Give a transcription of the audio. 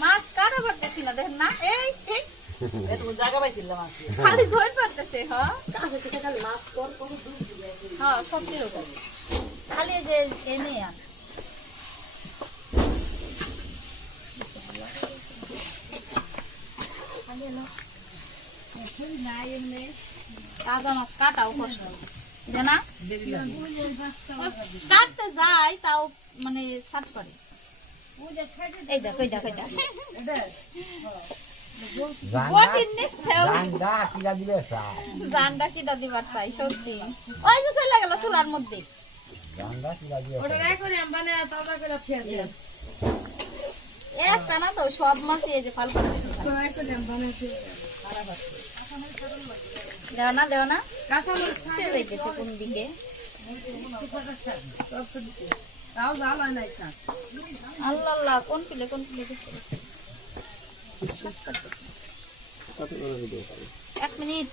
মাছ কাটা পারতেছি না দেখেন না এই এই জায়গা পাইছিলাম খালি ধরে পারতেছে হ্যাঁ হ্যাঁ সবজির উপর খালি যে এনে আন তাজা মাছ কাটাও কষ্ট না কাটতে যায় তাও মানে ছাট করে এই দেখো এই দেখো এই দেখো জানডা কিটা দিবার চাই সত্যি ওই যে চলে গেল চুলার মধ্যে একটা না তো সব মাছই এই যে ফাল করে দেও না দেও না যাইতেছে কোন দিকে আল্লাহ আল্লাহ কোন পিলে এক মিনিট